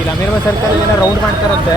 ಇಲ್ಲಿ ಅಮೀರ್ಬಾ ಸರ್ಕಲ್ ಏನೋ ರೌಂಡ್ ಮಾಡ್ತಾರಂತೆ.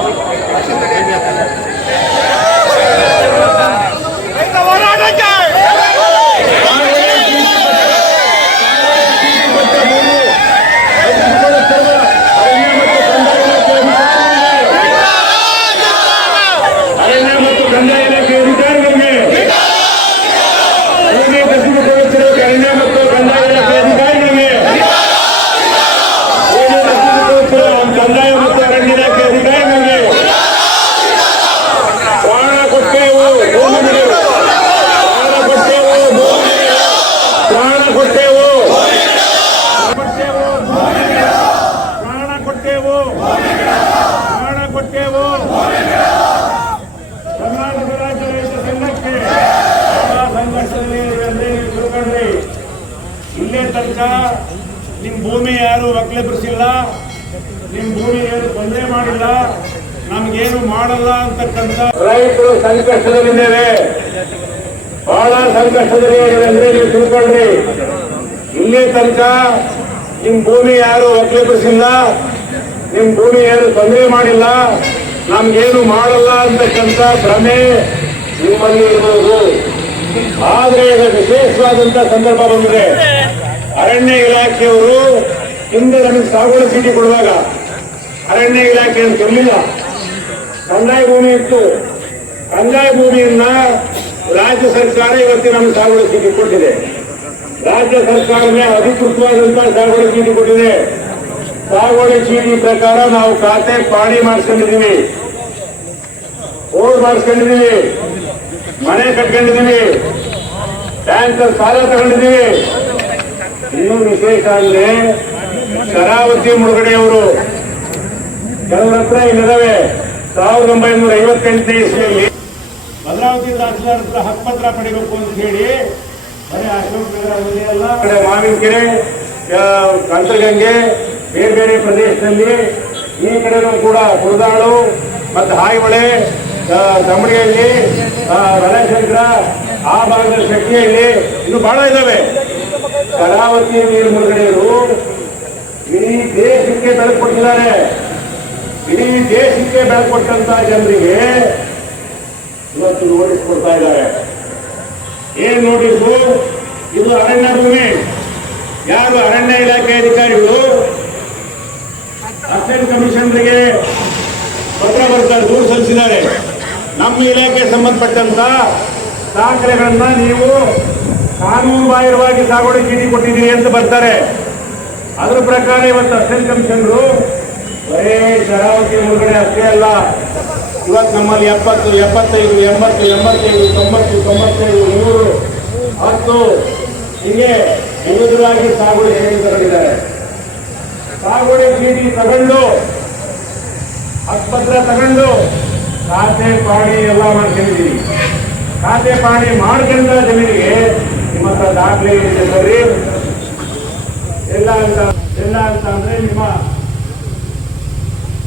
ಅರಣ್ಯ ಮತ್ತು ಕಂದಾಯ ಇಲಾಖೆ ಅಧಿಕಾರಿಗಳಿಗೆ ಭೂಮಿ ಕಸಿದು ಕೊಡುತ್ತಿರುವ ಅರಣ್ಯ ಮತ್ತು ಕಂದಾಯ ಇಲಾಖೆ ಅಧಿಕಾರಿಗಳಿಗೆ ಭೂಮಿ ಕಸಿದು ಕೊಡುತ್ತಿರುವ ಕಂದಾಯ ಮತ್ತು ಅರಣ್ಯ ಇಲಾಖೆ ಅಧಿಕಾರಿಗಳಿಗೆ ಪ್ರಾಣ ಕೊಟ್ಟೇವು ಭೂಮಿ ಬಿಡು. ಪ್ರಾಣ ಕೊಟ್ಟೇವು ಭೂಮಿ ಬಿಡು. ಪ್ರಾಣ ಕೊಟ್ಟೇವು ಕೊಟ್ಟೇವು ಪ್ರಾಣ ಕೊಟ್ಟೇವು. ಪ್ರಾಣ ಕೊಟ್ಟೆವು ಕರ್ನಾಟಕ ರಾಜ್ಯ ರೈತ ಸಂಘಕ್ಕೆ ಸಂಘರ್ಷದಲ್ಲಿ ತಿಳ್ಕೊಂಡ್ರಿ. ಇಲ್ಲೇ ತನಕ ನಿಮ್ ಭೂಮಿ ಯಾರು ಒಕ್ಕಲೆಬ್ರಿಸಿಲ್ಲ ನಿಮ್ ಭೂಮಿ ಯಾರು ತೊಂದರೆ ಮಾಡಿಲ್ಲ. ನಮ್ಗೇನು ಮಾಡಲ್ಲ ಅಂತಕ್ಕಂಥ ರೈತರು ಸಂಕಷ್ಟದಲ್ಲಿದ್ದೇವೆ ಬಹಳ ಸಂಕಷ್ಟದಲ್ಲಿ ಅಂದ್ರೆ ನೀವು ತಿಳ್ಕೊಂಡ್ರಿ. ಇಲ್ಲೇ ತನಕ ನಿಮ್ ಭೂಮಿ ಯಾರು ಒಕ್ಕಲೆಬ್ರಿಸಿಲ್ಲ ನಿಮ್ ಭೂಮಿ ಏನು ತೊಂದರೆ ಮಾಡಿಲ್ಲ? ನಮ್ಗೇನು ಮಾಡಲ್ಲ ಅಂತಕ್ಕಂಥ ಭ್ರಮೆ ನಿಮ್ಮಲ್ಲಿ ಇರಬಹುದು ಆದ್ರೆ ಈಗ ವಿಶೇಷವಾದಂತ ಸಂದರ್ಭ ಬಂದ್ರೆ ಅರಣ್ಯ ಇಲಾಖೆಯವರು ಹಿಂದೆ ನಮಗೆ ಸಾಗುವಳಿ ಚೀಟಿ ಕೊಡುವಾಗ ಅರಣ್ಯ ಇಲಾಖೆ ಅಂತ ಇರಲಿಲ್ಲ. ಕಂದಾಯ ಭೂಮಿ ಇತ್ತು. ಕಂದಾಯ ಭೂಮಿಯನ್ನ ರಾಜ್ಯ ಸರ್ಕಾರ ಇವತ್ತಿನ ನಮಗೆ ಸಾಗುವಳಿ ಚೀಟಿ ಕೊಟ್ಟಿದೆ. ರಾಜ್ಯ ಸರ್ಕಾರವೇ ಅಧಿಕೃತವಾದಂತಹ ಸಾಗುವಳಿ ಚೀಟಿ ಕೊಟ್ಟಿದೆ. ಸಾಗುವಳಿ ಚೀಟಿ ಪ್ರಕಾರ ನಾವು ಖಾತೆ ಪಾಣಿ ಮಾಡಿಸ್ಕೊಂಡಿದ್ದೀವಿ. ಓಡ್ ಮಾಡಿಸ್ಕೊಂಡಿದ್ದೀವಿ. ಮನೆ ಕಟ್ಕೊಂಡಿದ್ದೀವಿ. ಬ್ಯಾಂಕ್ ಸಾಲ ತಗೊಂಡಿದ್ದೀವಿ. ಇನ್ನೂ ವಿಶೇಷ ಅಂದ್ರೆ ಶರಾವತಿ ಮುಳುಗಡೆಯವರು ಕೆಲವರ ಹತ್ರ ಇಲ್ಲಿದಾವೆ ಸಾವಿರದ ಒಂಬೈನೂರ ಐವತ್ತೆಂಟನೇ ಇಸ್ವಿಯಲ್ಲಿ ಭದ್ರಾವತಿ ತಹಸೀಲ್ದಾರ್ ಹತ್ರ ಹಕ್ಕುಪತ್ರ ಪಡಿಬೇಕು ಅಂತ ಹೇಳಿ ಬರೀ ಅಶೋಕ್ ನಗರ ಮಾವಿನಕೆರೆ ಅಂತರ್ಗಂಗೆ ಬೇರೆ ಬೇರೆ ಪ್ರದೇಶದಲ್ಲಿ ಈ ಕಡೆನೂ ಕೂಡ ಕುರುದಾಳು ಮತ್ತು ಹಾಯಿಮಳೆ ದಮಡಿಯಲ್ಲಿ ರಣಶಂಕರ, ಆ ಭಾಗದ ಶಕ್ತಿಯಲ್ಲಿ ಇನ್ನು ಬಹಳ ಇದ್ದಾವೆ. ಕರಾವತಿ ನೀರು ಮುಳುಗಡೆಯರು ಇಡೀ ದೇಶಕ್ಕೆ ಬೆಳಕು ಕೊಟ್ಟಿದ್ದಾರೆ ಇಡೀ ದೇಶಕ್ಕೆ ಬೆಳಕು ಕೊಟ್ಟಂತ ಜನರಿಗೆ ಇವತ್ತು ನೋಟಿಸ್ ಕೊಡ್ತಾ ಇದ್ದಾರೆ. ಏನ್ ನೋಟಿಸು ಇದು ಅರಣ್ಯ ಭೂಮಿ. ಯಾರು ಅರಣ್ಯ ಇಲಾಖೆ ಅಧಿಕಾರಿಗಳು? ಅಸಿಸ್ಟೆಂಟ್ ಕಮಿಷನರ್ಗೆ ಪತ್ರ ಬರ್ತಾರೆ ದೂರು ಸಲ್ಲಿಸಿದ್ದಾರೆ. ನಮ್ಮ ಇಲಾಖೆಗೆ ಸಂಬಂಧಪಟ್ಟಂತ ದಾಖಲೆಗಳನ್ನ ನೀವು ಕಾನೂನು ಬಾಹಿರವಾಗಿ ಸಾಗುವಳಿ ಚೀಟಿ ಕೊಟ್ಟಿದ್ದೀರಿ ಅಂತ ಬರ್ತಾರೆ. ಅದರ ಪ್ರಕಾರ ಇವತ್ತು ಅಸೆಂಟ್ ಕಮಿಷನರು ಬರೇ ಶರಾವತಿ ಮುಳುಗಡೆ ಅಷ್ಟೇ ಅಲ್ಲ, ಇವತ್ತು ನಮ್ಮಲ್ಲಿ ಎಪ್ಪತ್ತು, ಎಪ್ಪತ್ತೈದು, ಎಂಬತ್ತು ಎಂಬತ್ತೈದು ತೊಂಬತ್ತು ತೊಂಬತ್ತೈದು ನೂರು, ಹತ್ತು, ಹೀಗೆ ವಿವಿಧವಾಗಿ ಸಾಗುವಳಿ ಹೇಳಿ ತಗೊಂಡಿದ್ದಾರೆ ಸಾಗುವಳಿ ಚೀಟಿ ತಗೊಂಡು, ಆಸ್ಪತ್ರೆ ತಗೊಂಡು, ಖಾತೆ ಪಾಣಿ ಎಲ್ಲ ಮಾಡ್ಕೊಂಡಿದ್ದೀವಿ ಖಾತೆ ಪಾಣಿ ಮಾಡ್ಕೊಂಡ ಜನರಿಗೆ ನಿಮ್ಮ ಹತ್ರ ದಾಖಲೆ ಇದೆ ಬರ್ರಿ. ಎಲ್ಲ ಅಂತ ಎಲ್ಲ ಅಂತ ಅಂದ್ರೆ ನಿಮ್ಮ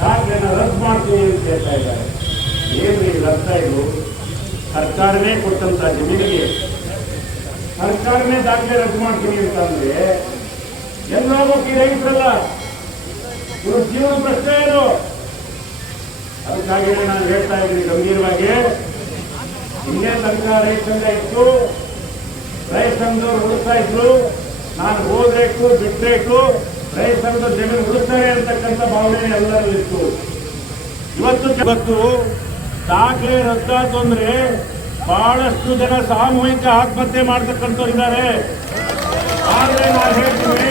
ದಾಖಲೆನ ರದ್ದು ಮಾಡ್ತೀವಿ ಅಂತ ಹೇಳ್ತಾ ಇದ್ದಾರೆ. ಏನ್ರಿ ರದ್ದ ಇದು? ಸರ್ಕಾರನೇ ಕೊಟ್ಟಂತ ಜಮೀನಿಗೆ ಸರ್ಕಾರನೇ ದಾಖಲೆ ರದ್ದು ಮಾಡ್ತೀನಿ ಅಂತ ಅಂದ್ರೆ ಎಲ್ಲ ರೈತರಲ್ಲ. ಇವ್ರ ಜೀವನ ಪ್ರಶ್ನೆ ಏನು ಅದಕ್ಕಾಗಿ ನಾನು ಹೇಳ್ತಾ ಇದ್ದೀನಿ ಗಂಭೀರವಾಗಿ. ಇನ್ನೇ ತನಕ ರೈತ ಸಂಘ ಇತ್ತು. ರೈತ ಸಂಘದವ್ರು ಉಳಿಸ್ತಾ ಇದ್ರು. ನಾನು ಓದಬೇಕು ಬಿಡ್ಬೇಕು. ರೈತ ಸಂಘದ ಜಮೀನು ಉಳಿಸ್ತಾರೆ ಅಂತಕ್ಕಂಥ ಭಾವನೆ ಎಲ್ಲರಲ್ಲಿತ್ತು ಇವತ್ತು ಇವತ್ತು ದಾಖಲೆ ರದ್ದಾತು ಅಂದ್ರೆ ಬಹಳಷ್ಟು ಜನ ಸಾಮೂಹಿಕ ಆತ್ಮಹತ್ಯೆ ಮಾಡ್ತಕ್ಕಂಥವ್ರು ಇದ್ದಾರೆ. ಆದರೆ ನಾನು ಹೇಳ್ತೀನಿ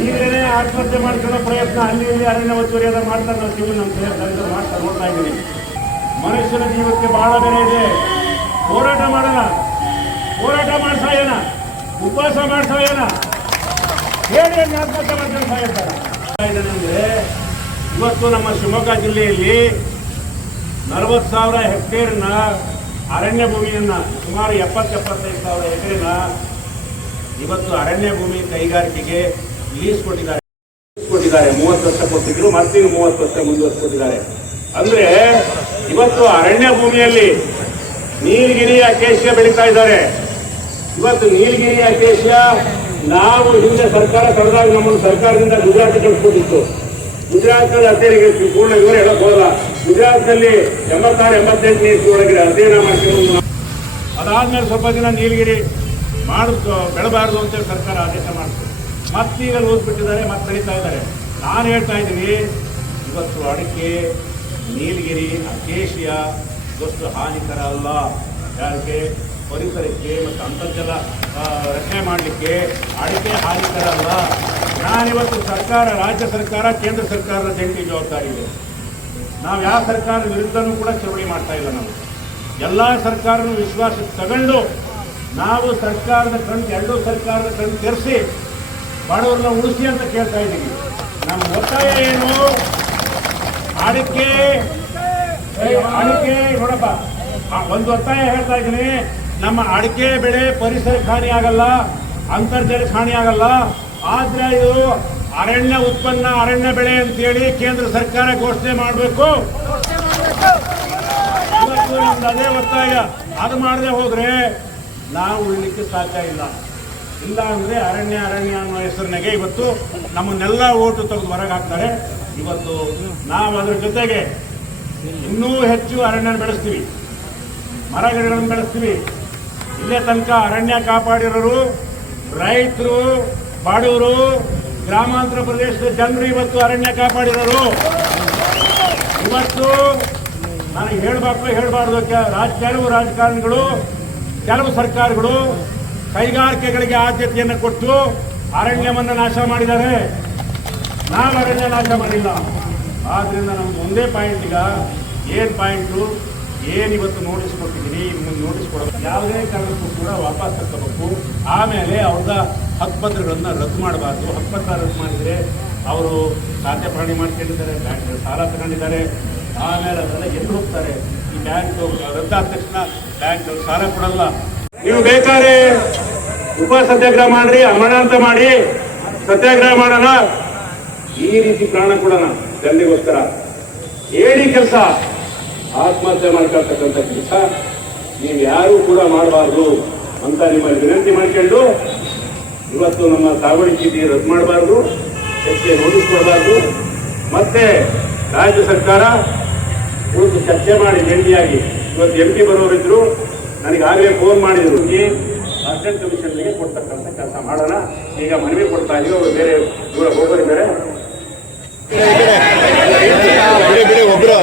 ಈಗಲೇ ಆತ್ಮಹತ್ಯೆ ಮಾಡ್ಕೊಳ್ಳೋ ಪ್ರಯತ್ನ ಅಲ್ಲಿ ಇಲ್ಲಿ ಅರಣ್ಯ ಒತ್ತುವರಿ ಅದ ಮಾಡ್ತಾರೆ ನಾವು ಜೀವನ ನಮ್ಮ ಪ್ರಯತ್ನ ಮಾಡ್ತಾ ನೋಡ್ತಾ ಇದ್ದೀನಿ. ಮನುಷ್ಯನ ಜೀವಕ್ಕೆ ಬಹಳ ಬೆಲೆ ಇದೆ. ಹೋರಾಟ ಮಾಡೋಣ. ಹೋರಾಟ ಮಾಡ್ಸಾ ಏನ ಉಪವಾಸ ಮಾಡ್ಸಾ ಏನ ಹೇಳಿ ಆತ್ಮಹತ್ಯೆ ಮಾಡ್ಕೊಂಡು ಇವತ್ತು ನಮ್ಮ ಶಿವಮೊಗ್ಗ ಜಿಲ್ಲೆಯಲ್ಲಿ ನಲವತ್ತು ಸಾವಿರ ಹೆಕ್ಟೇರ್ನ ಅರಣ್ಯ ಭೂಮಿಯನ್ನ, ಸುಮಾರು ಎಪ್ಪತ್ತೆಪ್ಪತ್ತೈದು ಸಾವಿರ ಎಕರೆನ ಇವತ್ತು ಅರಣ್ಯ ಭೂಮಿ ಕೈಗಾರಿಕೆಗೆ ಲೀಸ್ ಕೊಟ್ಟಿದ್ದಾರೆ ಕೊಟ್ಟಿದ್ದಾರೆ ಮೂವತ್ತು ವರ್ಷ ಕೊಟ್ಟಿದ್ರು ಮತ್ತೆ ಮೂವತ್ತು ವರ್ಷ ಮುಂದುವರ್ಸ್ಕೊಟ್ಟಿದ್ದಾರೆ. ಅಂದ್ರೆ ಇವತ್ತು ಅರಣ್ಯ ಭೂಮಿಯಲ್ಲಿ ನೀಲಗಿರಿ ಅಕೇಶಿಯ ಬೆಳೀತಾ ಇದ್ದಾರೆ. ಇವತ್ತು ನೀಲಗಿರಿ ಅಕೇಶಿಯ ನಾವು ಹಿಂದೆ ಸರ್ಕಾರ ಕರೆದಾಗ ನಮ್ಮನ್ನು ಸರ್ಕಾರದಿಂದ ಗುಜರಾತ್ ಕಳಿಸ್ಕೊಟ್ಟಿತ್ತು. ಗುಜರಾತ್ನಲ್ಲಿ ಅಧ್ಯಯನಕ್ಕೆ ಪೂರ್ಣ ವಿವರ ಹೇಳಕ್ ಹೋದ ಗುಜರಾತ್ನಲ್ಲಿ ಎಂಬತ್ತಾರು, ಎಂಬತ್ತೆಂಟು ನೀರು ಒಳಗೆ ಅಧ್ಯಯನ ಮಾಡ್ಕೊಂಡು ಅದಾದ್ಮೇಲೆ ಸ್ವಲ್ಪ ದಿನ ನೀಲಗಿರಿ ಮಾಡ, ಬೆಳಬಾರದು ಅಂತೇಳಿ ಸರ್ಕಾರ ಆದೇಶ ಮಾಡ್ತು. ಮತ್ತೀಗ ಓದ್ಬಿಟ್ಟಿದ್ದಾರೆ ಮತ್ತೆ ಕಳೀತಾ ಇದ್ದಾರೆ. ನಾನು ಹೇಳ್ತಾ ಇದ್ದೀನಿ, ಇವತ್ತು ಅಡಿಕೆ, ನೀಲಗಿರಿ, ಅಕೇಶಿಯ ಹಾನಿ ಹಾನಿಕರ ಅಲ್ಲ. ಯಾರಿಗೆ? ಪರಿಸರಕ್ಕೆ ಮತ್ತು ಅಂತರ್ಜಲ ರಕ್ಷಣೆ ಮಾಡಲಿಕ್ಕೆ ಅಡಿಕೆ ಹಾನಿಕರ ಅಲ್ಲ. ನಾನಿವತ್ತು ಸರ್ಕಾರ, ರಾಜ್ಯ ಸರ್ಕಾರ, ಕೇಂದ್ರ ಸರ್ಕಾರದ ಜಂಟಿ ಜವಾಬ್ದಾರಿ ಇದೆ. ನಾವು ಯಾವ ಸರ್ಕಾರದ ವಿರುದ್ಧನೂ ಕೂಡ ಚಳವಳಿ ಮಾಡ್ತಾ ಇಲ್ಲ ನಾವು. ಎಲ್ಲ ಸರ್ಕಾರನೂ ವಿಶ್ವಾಸ ತಗೊಂಡು ನಾವು ಸರ್ಕಾರದ ಕಣ್ಣು ಎರಡೂ ಸರ್ಕಾರದ ಕಣ್ಣು ತೆರೆಸಿ ಬಡವರನ್ನ ಉಳಿಸಿ ಅಂತ ಕೇಳ್ತಾ ಇದ್ದೀವಿ. ನಮ್ಮ ಒತ್ತಾಯ ಏನು? ಅಡಿಕೆ ಅಡಿಕೆ, ನೋಡಪ್ಪ. ಒಂದು ಒತ್ತಾಯ ಹೇಳ್ತಾ ಇದ್ದೀನಿ. ನಮ್ಮ ಅಡಿಕೆ ಬೆಳೆ ಪರಿಸರಕ್ಕೆ ಹಾನಿ ಆಗಲ್ಲ ಅಂತರ್ಜಲಕ್ಕೆ ಹಾನಿ ಆಗಲ್ಲ. ಆದ್ರೆ ಇದು ಅರಣ್ಯ ಉತ್ಪನ್ನ, ಅರಣ್ಯ ಬೆಳೆ ಅಂತೇಳಿ ಕೇಂದ್ರ ಸರ್ಕಾರ ಘೋಷಣೆ ಮಾಡಬೇಕು. ಅದೇ ಒತ್ತಾಯ. ಅದು ಮಾಡದೆ ಹೋದ್ರೆ ನಾವು ಉಳಿಲಿಕ್ಕೆ ಸಾಧ್ಯ ಇಲ್ಲ. ಇಲ್ಲ ಅಂದ್ರೆ ಅರಣ್ಯ ಅರಣ್ಯ ಅನ್ನೋ ಹೆಸರಿನಾಗೆ ಇವತ್ತು ನಮ್ಮನ್ನೆಲ್ಲ ಓಟು ತೆಗೆದು ಹೊರಗೆ ಇವತ್ತು ನಾವು ಅದರ ಜೊತೆಗೆ ಇನ್ನೂ ಹೆಚ್ಚು ಅರಣ್ಯ ಬೆಳೆಸ್ತೀವಿ. ಮರ ಗಿಡಗಳನ್ನು ಬೆಳೆಸ್ತೀವಿ. ಇಲ್ಲೇ ತನಕ ಅರಣ್ಯ ಕಾಪಾಡಿರೋರು, ರೈತರು ಬಡವರು ಗ್ರಾಮಾಂತರ ಪ್ರದೇಶದ ಜನರು ಇವತ್ತು ಅರಣ್ಯ ಕಾಪಾಡಿರೋರು. ಇವತ್ತು ನನಗೆ ಹೇಳಬೇಕು, ಹೇಳಬಾರ್ದು. ಕೆಲವು ರಾಜಕಾರಣಿಗಳು, ಕೆಲವು ಸರ್ಕಾರಗಳು ಕೈಗಾರಿಕೆಗಳಿಗೆ ಆದ್ಯತೆಯನ್ನು ಕೊಟ್ಟು ಅರಣ್ಯವನ್ನು ನಾಶ ಮಾಡಿದ್ದಾರೆ. ನಾವು ಅರಣ್ಯ ನಾಶ ಮಾಡಿಲ್ಲ. ಆದ್ರಿಂದ ನಮ್ದು ಒಂದೇ ಪಾಯಿಂಟ್ ಈಗ, ಏನು ಪಾಯಿಂಟು ಏನು ಇವತ್ತು ನೋಟಿಸ್ ಕೊಟ್ಟಿದ್ದೀನಿ ಮುಂದೆ ನೋಟಿಸ್ ಕೊಡಬೇಕು ಯಾವುದೇ ಕಾರಣಕ್ಕೂ ಕೂಡ ವಾಪಸ್ ತಗೋಬೇಕು ಆಮೇಲೆ ಅವ್ರದ ಹಕ್ಕುಪತ್ರಗಳನ್ನ ರದ್ದು ಮಾಡಬಾರ್ದು. ಹಕ್ಕುಪತ್ರ ರದ್ದು ಮಾಡಿದ್ರೆ ಅವರು ಖಾತೆ ಪ್ರಾಣಿ ಮಾಡ್ಕೊಂಡಿದ್ದಾರೆ ಬ್ಯಾಂಕ್ ಸಾಲ ತಗೊಂಡಿದ್ದಾರೆ. ಆಮೇಲೆ ಅದೆಲ್ಲ ಎಲ್ಲಿ ಹೋಗ್ತಾರೆ ಈ ಬ್ಯಾಂಕ್ ರದ್ದಾದ ತಕ್ಷಣ ಬ್ಯಾಂಕ್ ಸಾಲ ಕೊಡಲ್ಲ. ನೀವು ಬೇಕಾದ್ರೆ ಉಪ ಸತ್ಯಾಗ್ರಹ ಮಾಡ್ರಿ ಅಮರಣಾಂತ ಮಾಡಿ, ಸತ್ಯಾಗ್ರಹ ಮಾಡೋಣ. ಈ ರೀತಿ ಪ್ರಾಣ ಕೊಡೋಣ ಜನರಿಗೋಸ್ಕರ ಹೇಳಿ ಕೆಲಸ. ಆತ್ಮಹತ್ಯೆ ಮಾಡ್ಕೊಳ್ತಕ್ಕಂಥ ಕೆಲಸ. ನೀವು ಯಾರು ಕೂಡ ಮಾಡಬಾರ್ದು ಅಂತ ನಿಮ್ಮ ವಿನಂತಿ ಮಾಡ್ಕೊಂಡು ಇವತ್ತು ನಮ್ಮ ಸಾಗುವಳಿ ಚೀಟಿ ರದ್ದು ಮಾಡಬಾರ್ದು ಚರ್ಚೆ ನೋಟಿಸ್ ಮತ್ತೆ ರಾಜ್ಯ ಸರ್ಕಾರ ಕೂತು ಚರ್ಚೆ ಮಾಡಿ ಜಂಟಿಯಾಗಿ. ಇವತ್ತು ಎಂ ಪಿ ಬರೋರಿದ್ರು ನನಗಾಗಲೇ ಫೋನ್ ಮಾಡಿದ್ರು ಅರ್ಜೆಂಟ್ ಕಮಿಷನ್ಗೆ ಕೊಡ್ತಕ್ಕಂಥ ಕೆಲಸ ಮಾಡೋಣ ಈಗ ಮನವಿ ಕೊಡ್ತಾ ಇದೀವಿ ಅವರು ಬೇರೆ ದೂರ ಹೋಗೋರಿದ್ದಾರೆ ಬಿಡಿ ಬಿಡಿ ಒಬ್ಬರು